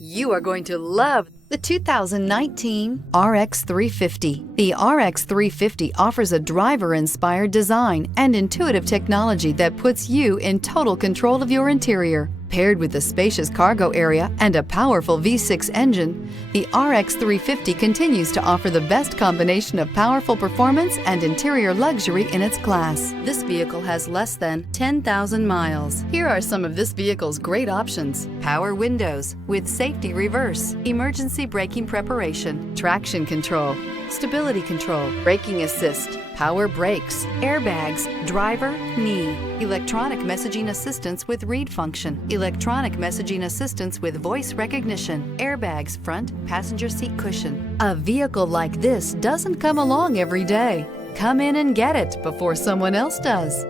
You are going to love the 2019 RX 350. The RX 350 offers a driver-inspired design and intuitive technology that puts you in total control of your interior. Paired with a spacious cargo area and a powerful V6 engine, the RX 350 continues to offer the best combination of powerful performance and interior luxury in its class. This vehicle has less than 10,000 miles. Here are some of this vehicle's great options: power windows with safety reverse, emergency braking preparation, traction control, stability control, braking assist, power brakes, airbags, driver, knee, electronic messaging assistance with read function, electronic messaging assistance with voice recognition, airbags, front passenger seat cushion. A vehicle like this doesn't come along every day. Come in and get it before someone else does.